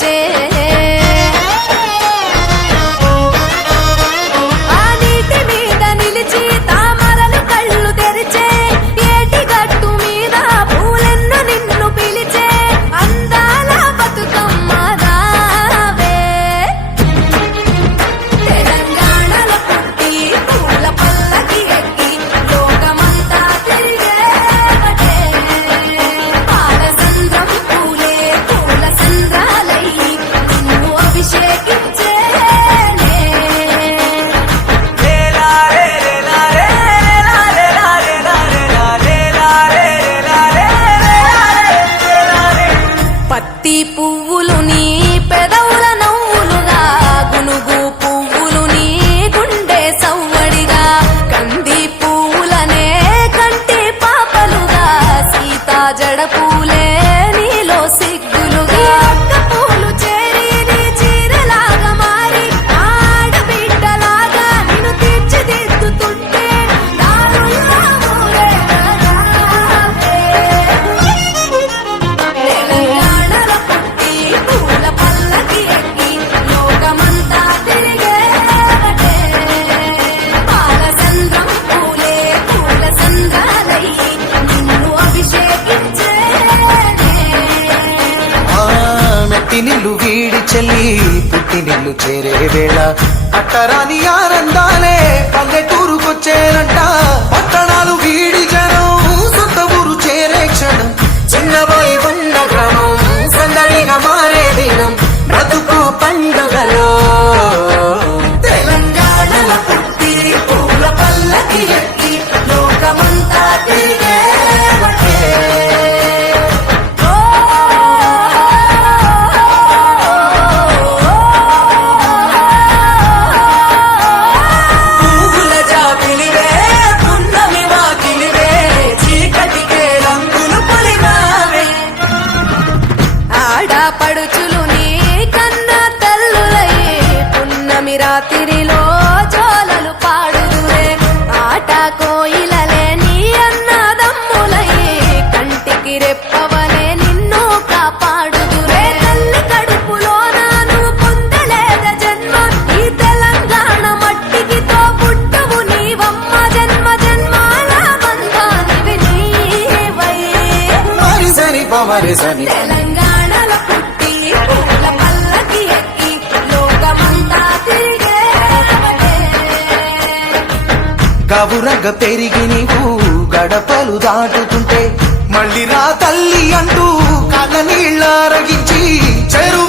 తెచ్చే పువ్వులు నీ పెదవుల నవ్వులుగా గునుగు పువ్వులు నీ గుండె సవ్వడిగా కంది పువ్వులనే కంటి పాపలుగా సీతా జడ పూలే నీలో సిగ్గులుగా పూలు చేరి నీ చీరలాగా మారి ఆడబిడ్డలాగా నిన్ను తీర్చిదిద్దుతుంటే నిల్లు వీడి చెల్లి పుట్టి నిల్లు చేరే వేళ అట్టరాని ఆనందాలే పల్లెటూరుకొచ్చేనంట పట్టణాలు వీడి జనం సొంత ఊరు చేరే క్షణం చిన్నబోయి ఉన్న గ్రామం సందడిగా మారే దినం బ్రతుకు పండుగలో తెలంగాణల పుట్టి పూల పల్లకి ఎక్కి లోకమంతా తిరిగే పడుచులు నీ కన్నా తల్లులయ్యే పున్నమి రాత్రిలో జోలలు పాడుదురే ఆట కోయిలలే నీ అన్నదమ్ములయ్యే కంటికి రెప్పవలే నిన్ను కాపాడుదురే తల్లి కడుపులో నాను పొందలేద జన్మ ఈ తెలంగాణ మట్టికి తో పుట్టవు నీవమ్మ జన్మ జన్మాల బంధానివి నీవై మరిసని పమరిసని తెలంగాణల పుట్టి పూల పల్లకి ఎక్కి లోకమంతా తిరిగే గవురగ పెరిగి నీవు గడపలు దాటుతుంటే మళ్ళీ రా తల్లి అంటూ కళ్ళ నీళ్ళ రగించి చెరువు